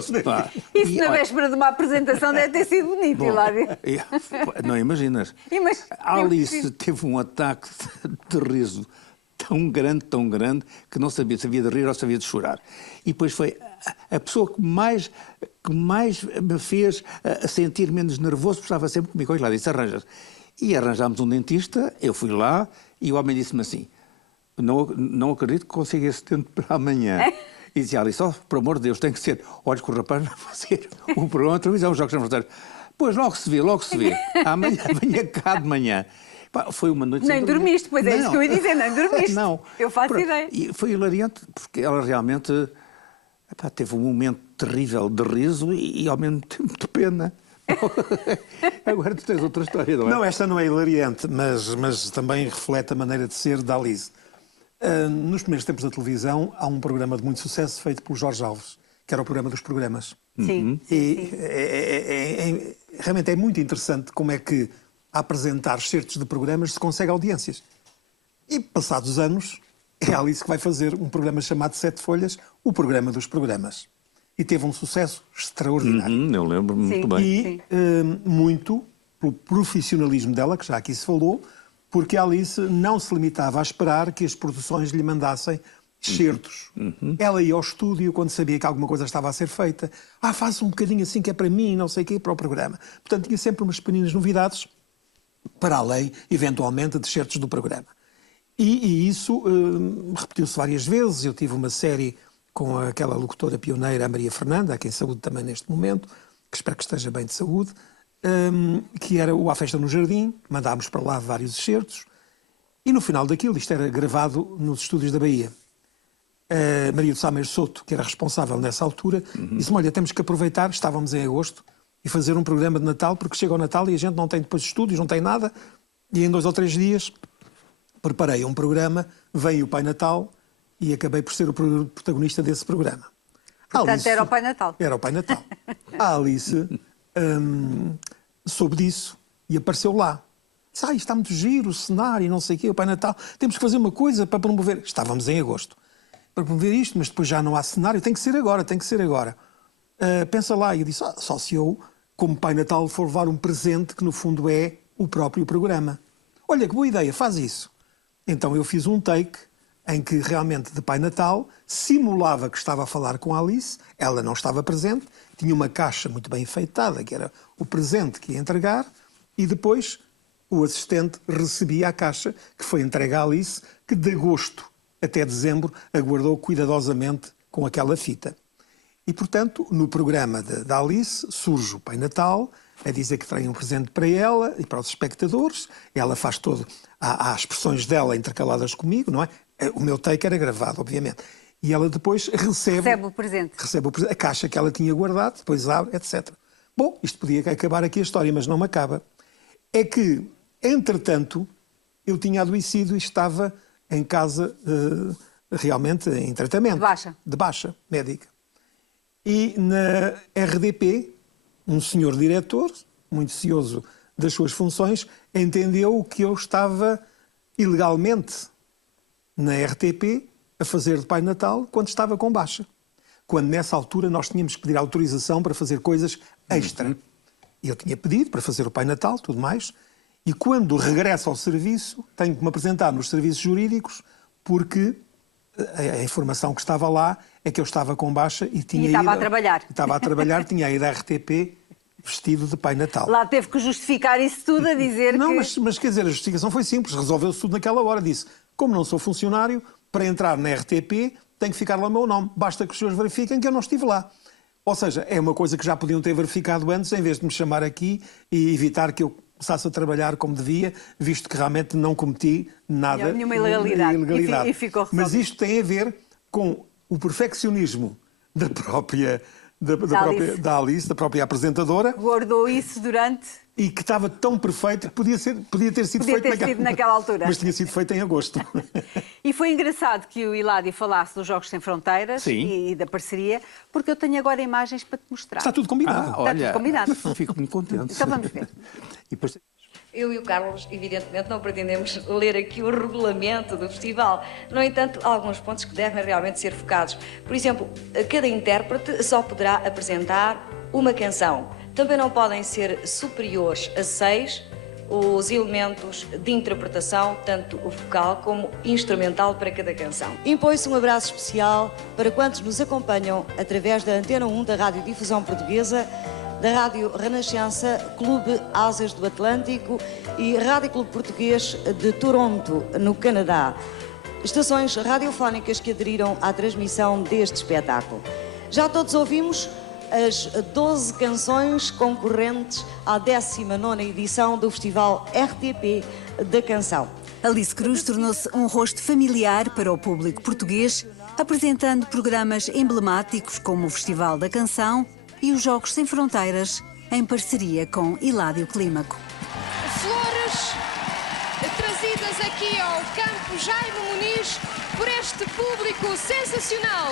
Isso na véspera de uma apresentação deve ter sido bonito, Hilário. Não imaginas. A Alice teve um ataque de riso tão grande, que não sabia se havia de rir ou se havia de chorar. E depois foi a pessoa que mais me fez sentir menos nervoso, porque estava sempre comigo. Olha lá, disse, arranjas. E arranjámos um dentista, eu fui lá, e o homem disse-me assim, não acredito que consiga esse dente para amanhã. E dizia ali, só, por amor de Deus, tem que ser. Olha que o rapaz vai fazer um programa de televisão, os Jogos Sem Fronteiras. Pois, logo se vê. Amanhã, venha cá de manhã. Foi uma noite... Nem dormiste, pois é isso que eu ia dizer, nem dormiste. Não. Eu faço ideia. E foi hilariante, porque ela realmente teve um momento terrível de riso e ao mesmo tempo de pena. Agora tu tens outra história, não é? Não, esta não é hilariante, mas também reflete a maneira de ser da Alice. Nos primeiros tempos da televisão, há um programa de muito sucesso feito pelo Jorge Alves, que era o programa dos programas. Sim. E realmente é muito interessante como é que, a apresentar certos de programas, se consegue audiências. E, passados anos, é a Alice que vai fazer um programa chamado Sete Folhas, o programa dos programas. E teve um sucesso extraordinário. Eu lembro-me muito bem. E muito pelo profissionalismo dela, que já aqui se falou, porque a Alice não se limitava a esperar que as produções lhe mandassem excertos. Ela ia ao estúdio quando sabia que alguma coisa estava a ser feita. Faz um bocadinho assim que é para mim, não sei o quê, para o programa. Portanto, tinha sempre umas pequenas novidades, para além, eventualmente, de excertos do programa. E isso repetiu-se várias vezes. Eu tive uma série com aquela locutora pioneira, a Maria Fernanda, a quem saúde também neste momento, que espero que esteja bem de saúde, que era o À Festa no Jardim. Mandámos para lá vários excertos. E no final daquilo, isto era gravado nos estúdios da Bahia, a Maria do Samer Soto, que era responsável nessa altura, disse-me, olha, temos que aproveitar, estávamos em agosto, e fazer um programa de Natal, porque chega o Natal e a gente não tem depois estúdios, não tem nada, e em 2 ou 3 dias preparei um programa, veio o Pai Natal, e acabei por ser o protagonista desse programa. Portanto, Alice, era o Pai Natal. Era o Pai Natal. A Alice soube disso e apareceu lá. Disse, está muito giro o cenário, não sei o quê, o Pai Natal, temos que fazer uma coisa para promover. Estávamos em agosto. Para promover isto, mas depois já não há cenário, tem que ser agora, tem que ser agora. Pensa lá, e eu disse, só se eu, como Pai Natal, for levar um presente que no fundo é o próprio programa. Olha, que boa ideia, faz isso. Então eu fiz um take em que realmente de Pai Natal simulava que estava a falar com a Alice, ela não estava presente, tinha uma caixa muito bem enfeitada, que era o presente que ia entregar, e depois o assistente recebia a caixa que foi entregue à Alice, que de agosto até dezembro aguardou cuidadosamente com aquela fita. E, portanto, no programa da Alice surge o Pai Natal a dizer que tem um presente para ela e para os espectadores. Ela faz todo... Há expressões dela intercaladas comigo, não é? O meu take era gravado, obviamente. E ela depois recebe o presente. Recebe a caixa que ela tinha guardado, depois abre, etc. Bom, isto podia acabar aqui a história, mas não me acaba. É que, entretanto, eu tinha adoecido e estava em casa realmente em tratamento. De baixa. De baixa médica. E na RDP, um senhor diretor, muito cioso das suas funções, entendeu que eu estava ilegalmente na RTP a fazer de Pai Natal quando estava com baixa. Quando nessa altura nós tínhamos que pedir autorização para fazer coisas extra. E eu tinha pedido para fazer o Pai Natal, tudo mais, e quando regresso ao serviço tenho que me apresentar nos serviços jurídicos porque a informação que estava lá é que eu estava com baixa e tinha estava a trabalhar. Estava a trabalhar, tinha ido à RTP vestido de Pai Natal. Lá teve que justificar isso tudo a dizer não, que... mas quer dizer, a justificação foi simples, resolveu-se tudo naquela hora. Disse, como não sou funcionário, para entrar na RTP tem que ficar lá o meu nome. Basta que os senhores verifiquem que eu não estive lá. Ou seja, é uma coisa que já podiam ter verificado antes, em vez de me chamar aqui e evitar que eu começasse a trabalhar como devia, visto que realmente não cometi nada. Nenhuma ilegalidade. E ficou resolvido. Mas isto tem a ver com o perfeccionismo da própria Alice, da própria apresentadora. Guardou isso durante... E que estava tão perfeito que podia ter sido feito naquela altura. Mas tinha sido feito em agosto. E foi engraçado que o Hilário falasse dos Jogos Sem Fronteiras e da parceria, porque eu tenho agora imagens para te mostrar. Está tudo combinado. Está tudo combinado. Fico muito contente. Então vamos ver. Eu e o Carlos, evidentemente, não pretendemos ler aqui o regulamento do festival. No entanto, há alguns pontos que devem realmente ser focados. Por exemplo, cada intérprete só poderá apresentar uma canção. Também não podem ser superiores a 6 os elementos de interpretação, tanto o vocal como instrumental para cada canção. Impõe-se um abraço especial para quantos nos acompanham através da Antena 1 da Rádio Difusão Portuguesa, da Rádio Renascença, Clube Asas do Atlântico e Rádio Clube Português de Toronto, no Canadá. Estações radiofónicas que aderiram à transmissão deste espetáculo. Já todos ouvimos as 12 canções concorrentes à 19ª edição do Festival RTP da Canção. Alice Cruz tornou-se um rosto familiar para o público português, apresentando programas emblemáticos como o Festival da Canção e os Jogos Sem Fronteiras, em parceria com Hilário Clímaco. Flores trazidas aqui ao campo Jaime Muniz por este público sensacional.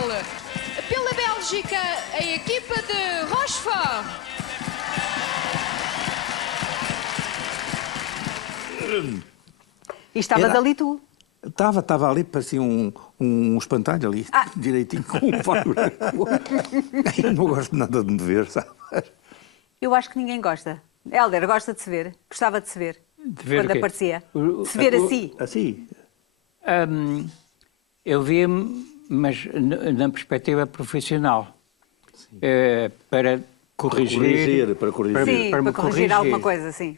Pela Bélgica, a equipa de Rochefort. E estavas ali tu. Estava ali, parecia um espantalho ali, direitinho, com um faro branco. Eu não gosto nada de me ver, sabe? Eu acho que ninguém gosta. Hélder, gosta de se ver? Gostava de se ver? De ver quando o quê? aparecia? De se ver assim? Assim? Eu via-me, mas na perspectiva profissional. Para corrigir. Para corrigir. Sim, para corrigir alguma coisa, sim.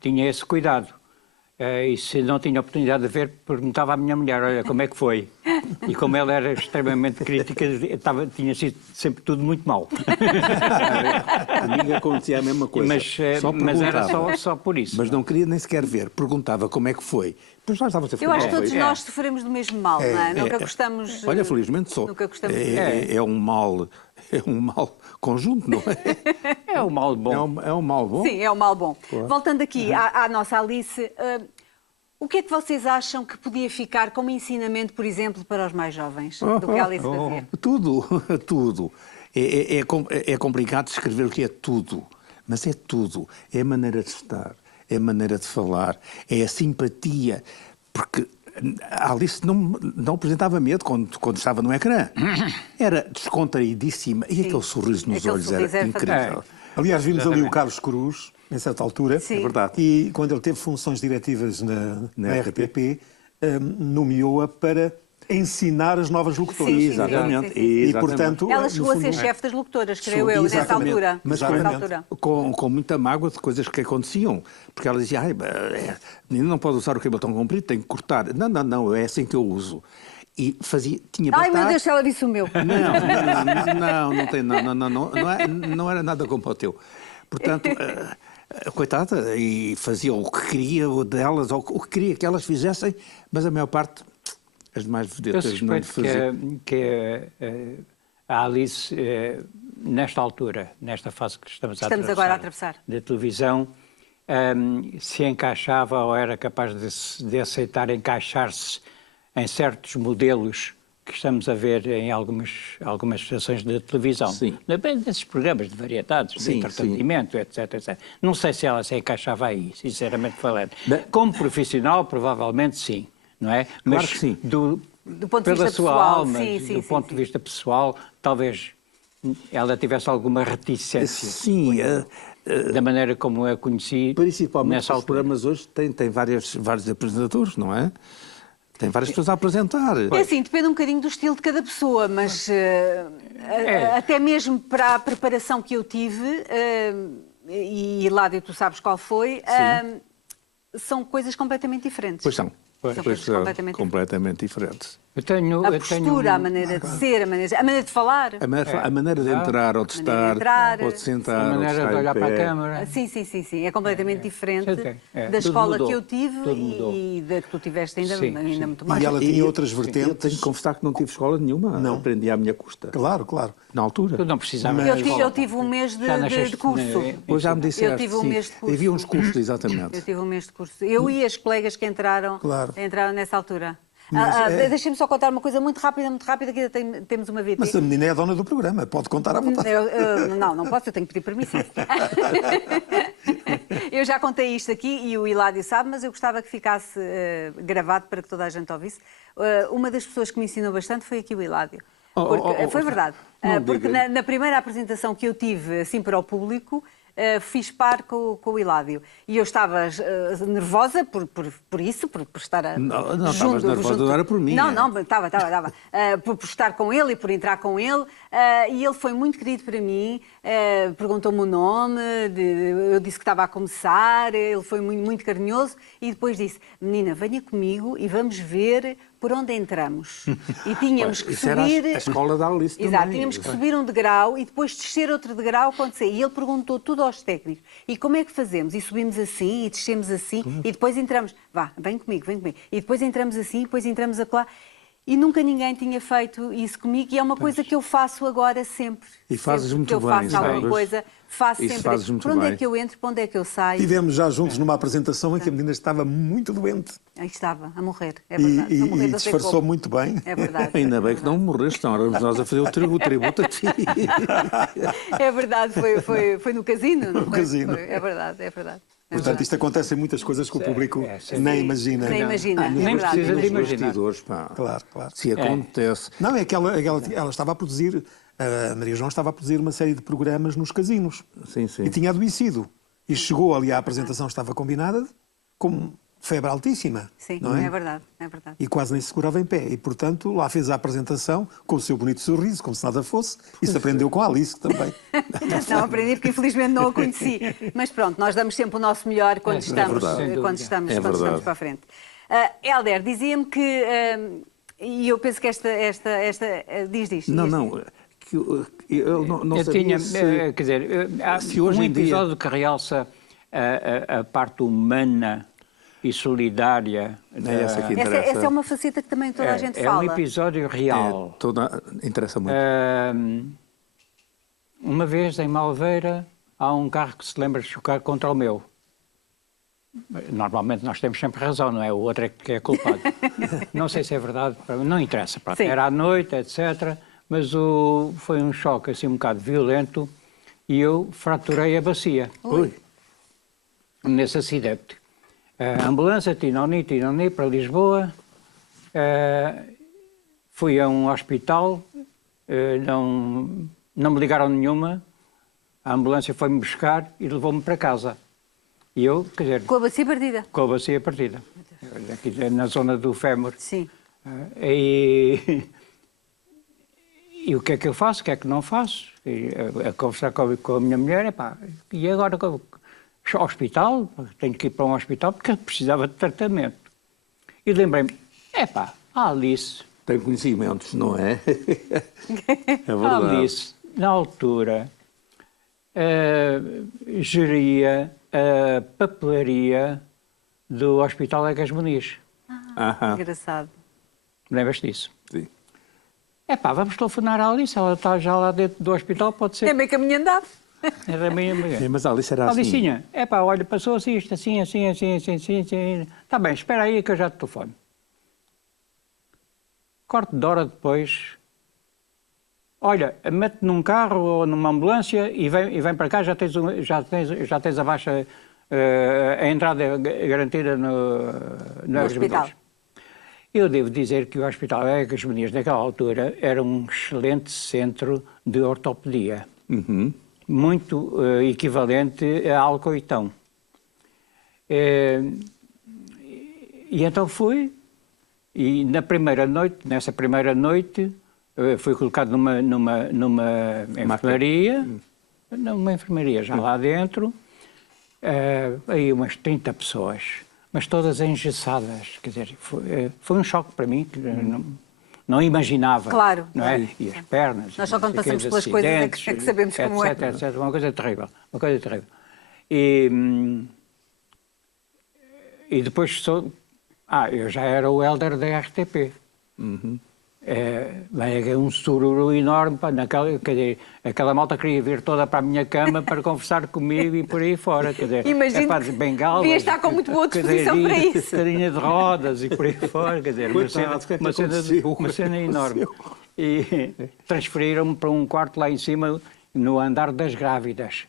Tinha esse cuidado. E se não tinha oportunidade de ver, perguntava à minha mulher, olha, como é que foi? E como ela era extremamente crítica, tinha sido sempre tudo muito mal. A mim acontecia a mesma coisa. Mas era só por isso. Mas não queria nem sequer ver. Perguntava como é que foi. Depois lá estava a Eu acho que todos nós sofremos do mesmo mal, não é? Nunca gostamos... Olha, felizmente só. Nunca gostamos é um mal conjunto, não é? É um mal bom. É um mal bom? Sim, é um mal bom. Claro. Voltando aqui à nossa Alice, o que é que vocês acham que podia ficar como ensinamento, por exemplo, para os mais jovens, do que a Alice fazia? Tudo. É complicado descrever o que é tudo, mas é tudo. É a maneira de estar, é a maneira de falar, é a simpatia, porque a Alice não apresentava medo quando estava no ecrã. Era descontraídíssima e aquele sorriso nos olhos era incrível. Aliás, vimos ali o Carlos Cruz, em certa altura. Sim. É verdade. E quando ele teve funções diretivas na RTP, nomeou-a para ensinar as novas locutoras. Sim, exatamente. E, portanto, ela chegou a ser chefe das locutoras, creio eu, nessa altura. Mas com muita mágoa de coisas que aconteciam. Porque ela dizia, a menina não pode usar o cabelo tão comprido, tem que cortar. Não, é assim que eu uso. E tinha Ai, meu Deus, ela disse o meu. Não era nada como o teu. Portanto, coitada, e fazia o que queria delas, ou o que queria que elas fizessem, mas a maior parte, as demais vedetas não faziam. que a Alice, nesta altura, nesta fase que estamos agora a atravessar, da televisão, se encaixava ou era capaz de aceitar encaixar-se em certos modelos que estamos a ver em algumas estações de televisão. Sim. Depende desses programas de variedades, de entretenimento, etc. Não sei se ela se encaixava aí, sinceramente falando. Como profissional, provavelmente sim, não é? Claro que sim. Do ponto de pela vista sua pessoal, alma, do ponto de vista pessoal, talvez ela tivesse alguma reticência. Sim, da maneira como eu conheci. Principalmente nessa os programas hoje têm vários apresentadores, não é? Tem várias pessoas a apresentar. É assim, depende um bocadinho do estilo de cada pessoa, mas até mesmo para a preparação que eu tive, e Ládio, tu sabes qual foi, são coisas completamente diferentes. Pois são. São coisas completamente diferentes. A postura, a maneira de ser, a maneira de falar. A maneira de entrar, ou de estar, ou de sentar, a maneira de olhar para a câmara. Sim. É completamente diferente da escola que eu tive e da que tu tiveste ainda muito mais. E ela tinha outras vertentes. Eu tenho que confessar que não tive escola nenhuma. Não. Aprendi à minha custa. Claro. Na altura. Tu não precisava. Eu tive um mês de curso. Pois já me disseste. Eu tive um mês de curso. Havia uns cursos, exatamente. Eu tive um mês de curso. Eu e as colegas que entraram nessa altura. Deixem-me só contar uma coisa muito rápida, que ainda temos uma VT. Mas a menina é a dona do programa, pode contar à vontade. Não posso, eu tenho que pedir permissão. Eu já contei isto aqui e o Hiládio sabe, mas eu gostava que ficasse gravado para que toda a gente ouvisse. Uma das pessoas que me ensinou bastante foi aqui o Hiládio. Foi verdade. Porque na primeira apresentação que eu tive assim para o público, fiz par com o Hiládio. E eu estava nervosa por isso, por estar não estavas nervosa, não era por mim. Não, estava. Por estar com ele e por entrar com ele. E ele foi muito querido para mim, perguntou-me o nome, eu disse que estava a começar, ele foi muito, muito carinhoso e depois disse, menina, venha comigo e vamos ver por onde entramos. E tínhamos que subir... Era a escola da Alice também. Exato, tínhamos que subir um degrau e depois descer outro degrau quando saía. E ele perguntou tudo aos técnicos. E como é que fazemos? E subimos assim, e descemos assim, e depois entramos... Vá, vem comigo. E depois entramos assim, e depois entramos acolá. E nunca ninguém tinha feito isso comigo e é uma coisa que eu faço agora sempre. E fazes muito bem. Que eu faço alguma coisa, faço isso sempre. Por onde é que eu entro, para onde é que eu saio? Estivemos já juntos numa apresentação em que a menina estava muito doente. Aí estava, a morrer, é verdade. E disfarçou muito bem. É verdade. Ainda bem que não morreste, não éramos nós a fazer o tributo a ti. É verdade, foi no casino. No casino. É verdade. Portanto, isto acontece em muitas coisas que o público nem imagina. Nem imagina. Nem precisa de imaginar. Claro, claro. Se acontece. Não, é que ela estava a produzir, a Maria João estava a produzir uma série de programas nos casinos. Sim, sim. E tinha adoecido. E chegou ali à apresentação, estava combinada, com febre altíssima. Sim, não é? é verdade, é verdade. E quase nem se segurava em pé. E, portanto, lá fez a apresentação com o seu bonito sorriso, como se nada fosse. Isso aprendeu com a Alice também. Não aprendi porque infelizmente não a conheci. Mas pronto, nós damos sempre o nosso melhor quando estamos para a frente. Hélder, dizia-me que, e eu penso que esta diz. Não. Eu não sabia quer dizer, há um episódio que realça a parte humana e solidária. Essa é uma faceta que também toda a gente fala. É um episódio real. Interessa muito. Uma vez em Malveira há um carro que se lembra de chocar contra o meu. Normalmente nós temos sempre razão, não é? O outro é que é culpado. Não sei se é verdade, não interessa. Pronto. Era à noite, etc. Mas foi um choque assim um bocado violento e eu fraturei a bacia. Nesse acidente. A ambulância, tinoni, para Lisboa. Fui a um hospital, não me ligaram nenhuma. A ambulância foi-me buscar e levou-me para casa. E eu, quer dizer... Com a bacia partida? Com a bacia partida. Aqui na zona do fémur. Sim. E o que é que eu faço, o que é que não faço? A conversar com a minha mulher, e agora hospital? Tenho que ir para um hospital porque eu precisava de tratamento. E lembrei-me, a Alice... Tem conhecimentos, não é? É verdade. A Alice, na altura, geria a papelaria do Hospital Egas Muniz. Engraçado. Lembras-te disso? Sim. Vamos telefonar à Alice, ela está já lá dentro do hospital, pode ser. É meio caminho andado. Era meio... Mas a Alice era assim. Alicinha, olha, passou-se isto, assim. Está bem, espera aí que eu já te telefono. Corte de hora depois. Olha, mete num carro ou numa ambulância e vem para cá, já tens a baixa, a entrada garantida no hospital. Eu devo dizer que o Hospital Egas Muniz, naquela altura, era um excelente centro de ortopedia. Muito equivalente a Alcoitão. E então fui, e nessa primeira noite, fui colocado numa enfermaria, já lá dentro, aí umas 30 pessoas, mas todas engessadas, quer dizer, foi um choque para mim, que não imaginava. Claro. Não é? E as pernas. Nós só quando passamos pelas coisas é que sabemos como é. Etc. Uma coisa terrível. E depois eu já era o Hélder da RTP. Um sururu enorme, quer dizer, aquela malta queria vir toda para a minha cama para conversar comigo e por aí fora, quer dizer, imagino bengalas, devia estar com muito boa disposição para isso. Carinha de rodas e por aí fora, quer dizer, uma cena enorme. E transferiram-me para um quarto lá em cima, no andar das grávidas.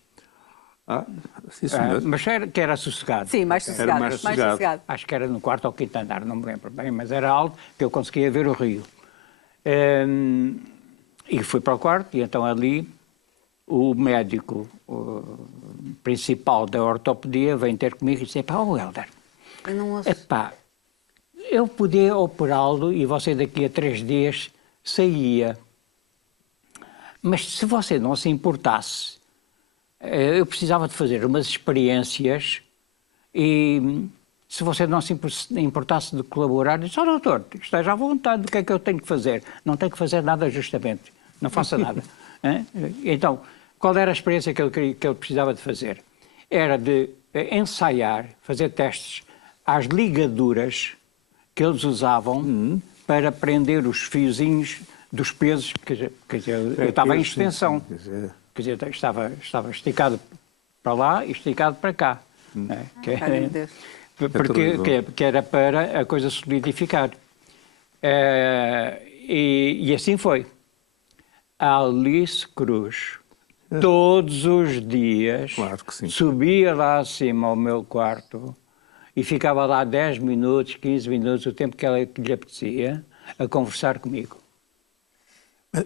Sim, senhor. Mas que era sossegado. Sim, mais sossegado. Mais sossegado. Acho que era no quarto ou quinto andar, não me lembro bem, mas era alto, que eu conseguia ver o rio. E fui para o quarto, e então ali o médico principal da ortopedia vem ter comigo e disse: Hélder, eu podia operá-lo e você daqui a 3 dias saía. Mas se você não se importasse, eu precisava de fazer umas experiências e se você não se importasse de colaborar, disse: doutor, esteja à vontade, o que é que eu tenho que fazer? Não tenho que fazer nada justamente, não faça nada. Então, qual era a experiência que ele precisava de fazer? Era de ensaiar, fazer testes às ligaduras que eles usavam para prender os fiozinhos dos pesos, quer dizer, eu estava em extensão, quer dizer, estava esticado para lá e esticado para cá. Porque era para a coisa solidificar. E assim foi. A Alice Cruz todos os dias, Claro que sim. subia lá acima ao meu quarto e ficava lá 10 minutos, 15 minutos, o tempo que lhe apetecia, a conversar comigo.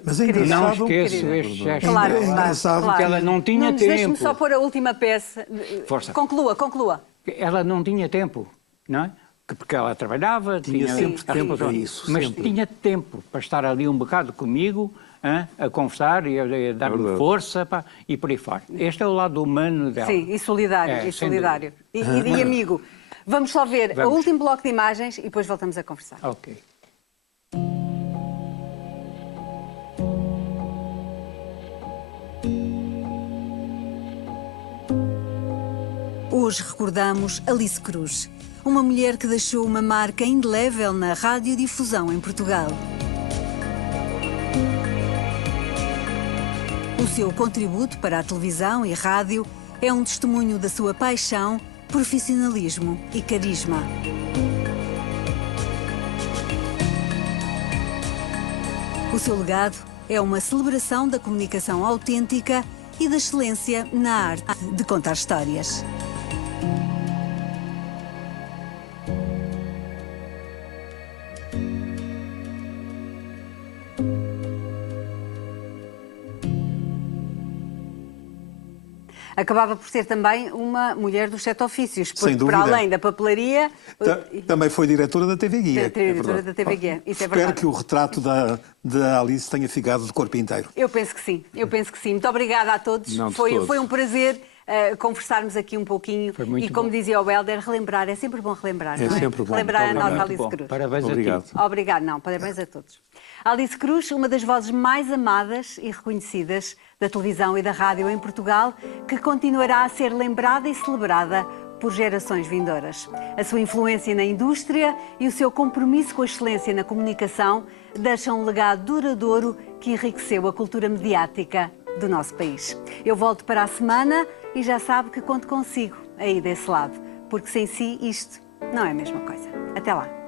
Mas é Não engraçado... esqueço este gesto. Claro, É engraçado claro. que ela não tinha Nunes, tempo. Deixe-me só pôr a última peça. Força. Conclua. Ela não tinha tempo, não é? Porque ela trabalhava, Tinha sempre tempo para isso, mas sempre. tinha tempo para estar ali um bocado comigo, a conversar e a dar-me força e por aí fora. Este é o lado humano dela. Sim, e solidário. É, e sem solidário. E amigo. Vamos só ver o último bloco de imagens e depois voltamos a conversar. Ok. Hoje recordamos Alice Cruz, uma mulher que deixou uma marca indelével na radiodifusão em Portugal. O seu contributo para a televisão e rádio é um testemunho da sua paixão, profissionalismo e carisma. O seu legado é uma celebração da comunicação autêntica e da excelência na arte de contar histórias. Acabava por ser também uma mulher dos 7 ofícios, Sem porque dúvida. para além da papelaria... Também foi diretora da TV Guia. Diretora da TV Guia, isso é Espero verdade. que o retrato da Alice tenha ficado de corpo inteiro. Eu penso que sim. Muito obrigada a todos. Não de Foi todo. um prazer conversarmos aqui um pouquinho. Foi muito E como bom. dizia o Helder, relembrar, é sempre bom relembrar, É não é? sempre bom. Relembrar a Muito nossa obrigado. Alice Bom, Cruz. parabéns Obrigado. a ti. Obrigado, não, parabéns a todos. Alice Cruz, uma das vozes mais amadas e reconhecidas da televisão e da rádio em Portugal, que continuará a ser lembrada e celebrada por gerações vindouras. A sua influência na indústria e o seu compromisso com a excelência na comunicação deixam um legado duradouro que enriqueceu a cultura mediática do nosso país. Eu volto para a semana e já sabe que conto consigo aí desse lado, porque sem si isto não é a mesma coisa. Até lá.